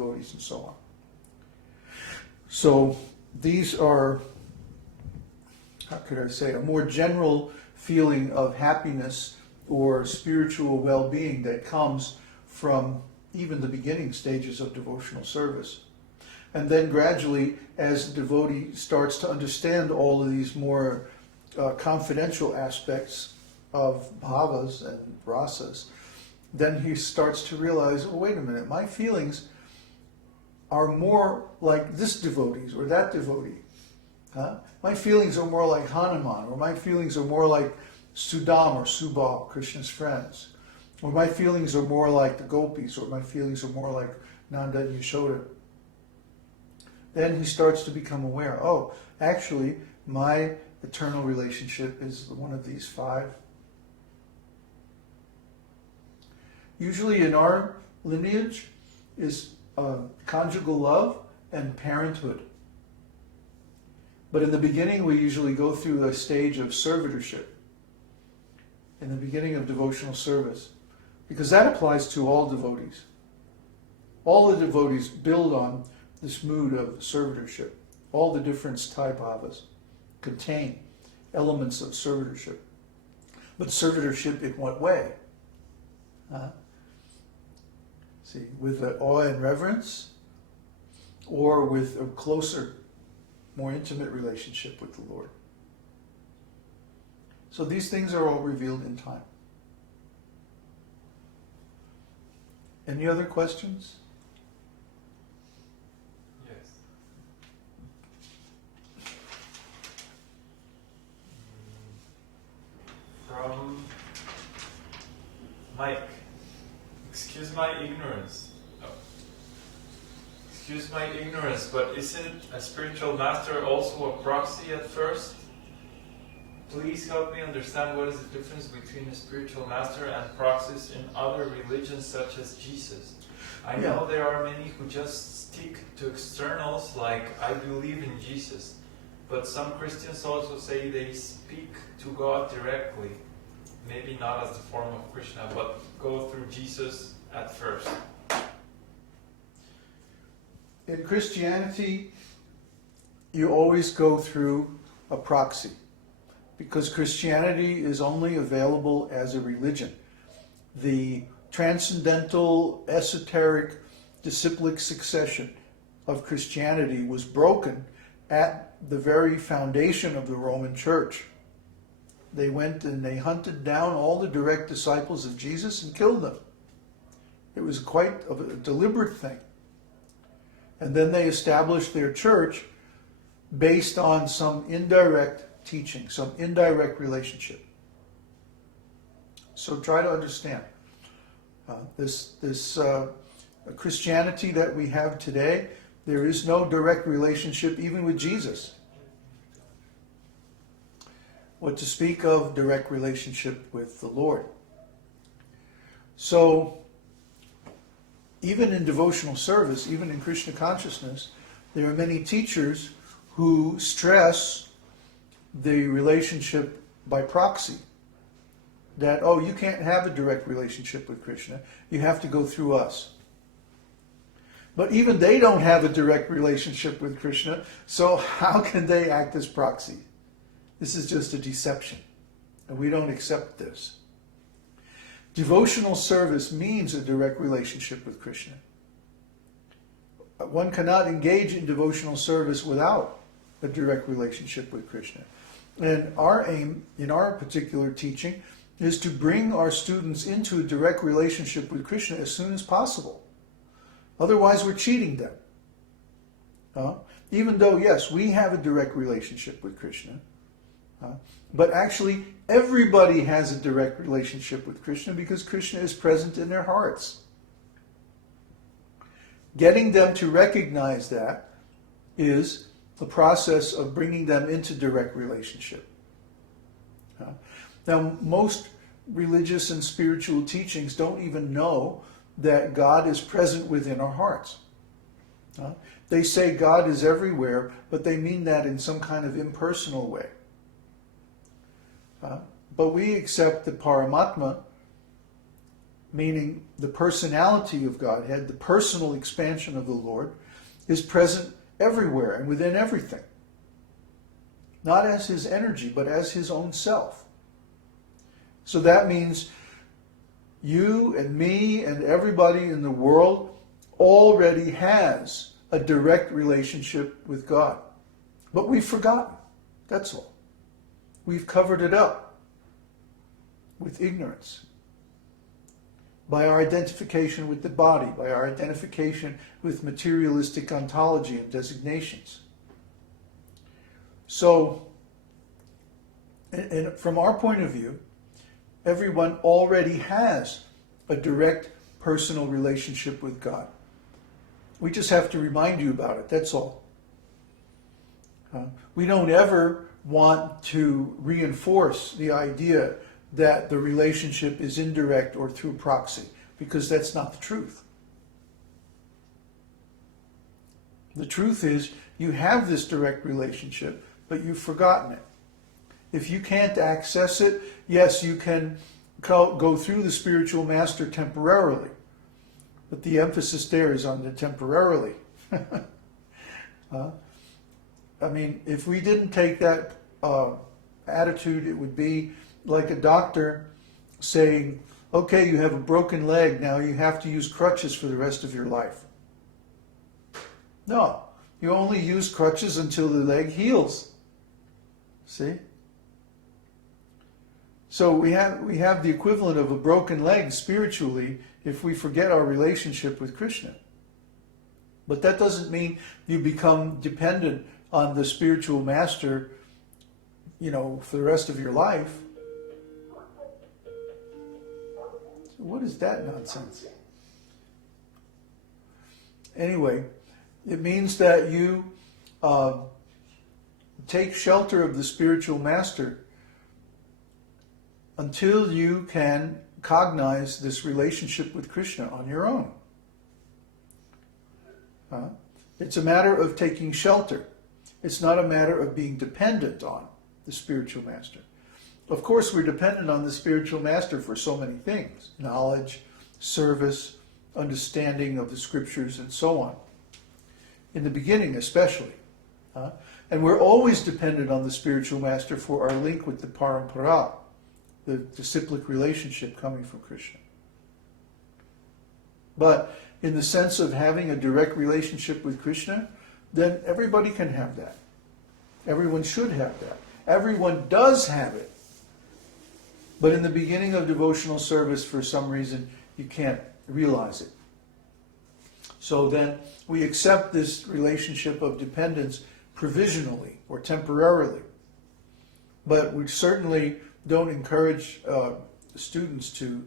devotees and so on. So these are, how could I say, a more general feeling of happiness or spiritual well-being that comes from even the beginning stages of devotional service. And then gradually, as the devotee starts to understand all of these more confidential aspects of bhavas and rasas, then he starts to realize, oh, wait a minute, my feelings are more like this devotee's or that devotee. My feelings are more like Hanuman, or my feelings are more like Sudam or Subal, Krishna's friends. Or my feelings are more like the gopis, or my feelings are more like Nanda and Yashoda. Then he starts to become aware, oh, actually, my eternal relationship is one of these five. Usually in our lineage is conjugal love and parenthood. But in the beginning, we usually go through a stage of servitorship in the beginning of devotional service, because that applies to all devotees. All the devotees build on this mood of servitorship. All the different Sthāyi-bhāvas contain elements of servitorship. But servitorship in what way? See, with awe and reverence, or with a closer, more intimate relationship with the Lord. So these things are all revealed in time. Any other questions? Yes. From Mike. Excuse my ignorance. Oh. Excuse my ignorance, but isn't a spiritual master also a proxy at first? Please help me understand what is the difference between a spiritual master and proxies in other religions such as Jesus. I know there are many who just stick to externals like I believe in Jesus, but some Christians also say they speak to God directly. Maybe not as the form of Krishna, but go through Jesus at first. In Christianity, you always go through a proxy, because Christianity is only available as a religion. The transcendental, esoteric, disciplic succession of Christianity was broken at the very foundation of the Roman Church. They went and they hunted down all the direct disciples of Jesus and killed them. It was quite a deliberate thing. And then they established their church based on some indirect teaching, some indirect relationship. So try to understand. This Christianity that we have today, there is no direct relationship even with Jesus. What to speak of direct relationship with the Lord. So, even in devotional service, even in Krishna consciousness, there are many teachers who stress the relationship by proxy. That, oh, you can't have a direct relationship with Krishna, you have to go through us. But even they don't have a direct relationship with Krishna, so how can they act as proxy? This is just a deception, and we don't accept this. Devotional service means a direct relationship with Krishna. One cannot engage in devotional service without a direct relationship with Krishna. And our aim in our particular teaching is to bring our students into a direct relationship with Krishna as soon as possible. Otherwise, we're cheating them. Even though, yes, we have a direct relationship with Krishna, but actually everybody has a direct relationship with Krishna because Krishna is present in their hearts. Getting them to recognize that is the process of bringing them into direct relationship. Now, most religious and spiritual teachings don't even know that God is present within our hearts. They say God is everywhere, but they mean that in some kind of impersonal way. But we accept that Paramatma meaning the personality of Godhead, the personal expansion of the Lord, is present everywhere and within everything. Not as his energy, but as his own self. So that means you and me and everybody in the world already has a direct relationship with God. But we've forgotten. That's all. We've covered it up with ignorance. By our identification with the body, by our identification with materialistic ontology and designations. So, and from our point of view, everyone already has a direct personal relationship with God. We just have to remind you about it, that's all. We don't ever want to reinforce the idea that the relationship is indirect or through proxy, because that's not the truth. The truth is, you have this direct relationship, but you've forgotten it. If you can't access it, yes, you can go through the spiritual master temporarily, but the emphasis there is on the temporarily. I mean, if we didn't take that attitude, it would be like a doctor saying, okay, you have a broken leg, now you have to use crutches for the rest of your life. No, you only use crutches until the leg heals. See? So we have the equivalent of a broken leg spiritually if we forget our relationship with Krishna. But that doesn't mean you become dependent on the spiritual master, for the rest of your life. What is that nonsense? Anyway, it means that you take shelter of the spiritual master until you can cognize this relationship with Krishna on your own. It's a matter of taking shelter. It's not a matter of being dependent on the spiritual master. Of course, we're dependent on the spiritual master for so many things. Knowledge, service, understanding of the scriptures, and so on. In the beginning especially. And we're always dependent on the spiritual master for our link with the parampara, the disciplic relationship coming from Krishna. But in the sense of having a direct relationship with Krishna, then everybody can have that. Everyone should have that. Everyone does have it. But in the beginning of devotional service, for some reason, you can't realize it. So then we accept this relationship of dependence provisionally or temporarily. But we certainly don't encourage students to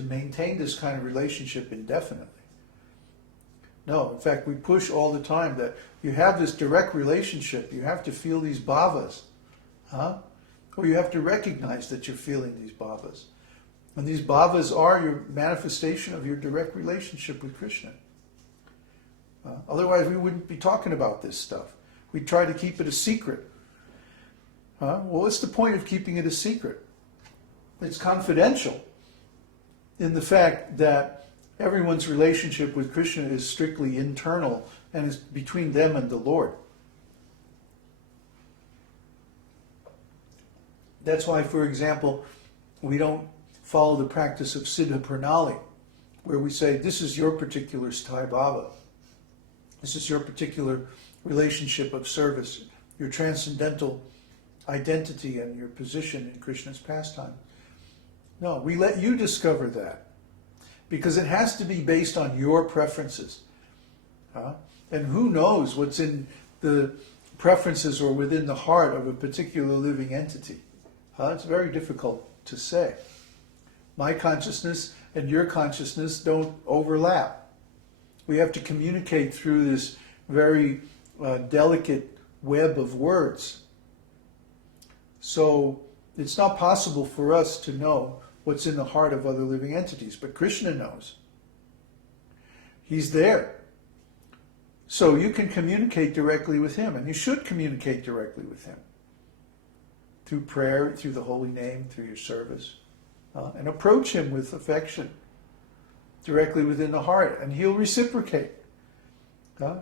maintain this kind of relationship indefinitely. No, in fact, we push all the time that you have this direct relationship. You have to feel these bhavas. Or you have to recognize that you're feeling these bhavas. And these bhavas are your manifestation of your direct relationship with Krishna. Otherwise, we wouldn't be talking about this stuff. We'd try to keep it a secret. Well, what's the point of keeping it a secret? It's confidential in the fact that everyone's relationship with Krishna is strictly internal and is between them and the Lord. That's why, for example, we don't follow the practice of siddha pranali, where we say, this is your particular Sthāyi-bhāva. This is your particular relationship of service, your transcendental identity and your position in Krishna's pastime. No, we let you discover that, because it has to be based on your preferences. And who knows what's in the preferences or within the heart of a particular living entity. It's very difficult to say. My consciousness and your consciousness don't overlap. We have to communicate through this very delicate web of words. So it's not possible for us to know what's in the heart of other living entities, but Krishna knows. He's there. So you can communicate directly with him, and you should communicate directly with him. Through prayer, through the holy name, through your service. And approach him with affection. directly within the heart, and he'll reciprocate.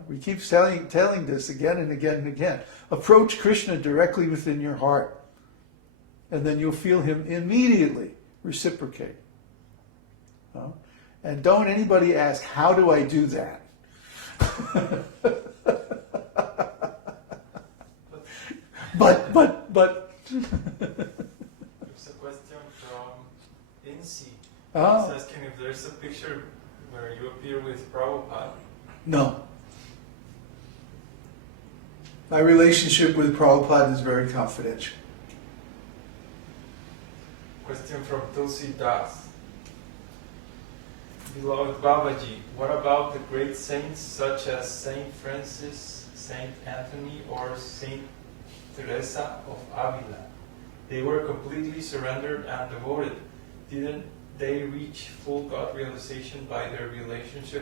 We keep telling this again and again and again. Approach Krishna directly within your heart, and then you'll feel him immediately reciprocate. And don't anybody ask, how do I do that? But. There's a question from Insi. Ah. He's asking if there's a picture where you appear with Prabhupada. No. My relationship with Prabhupada is very confidential. Question from Tulsi Das. Beloved Babaji, what about the great saints such as Saint Francis, Saint Anthony, or Saint Teresa of Avila? They were completely surrendered and devoted. Didn't they reach full God realization by their relationship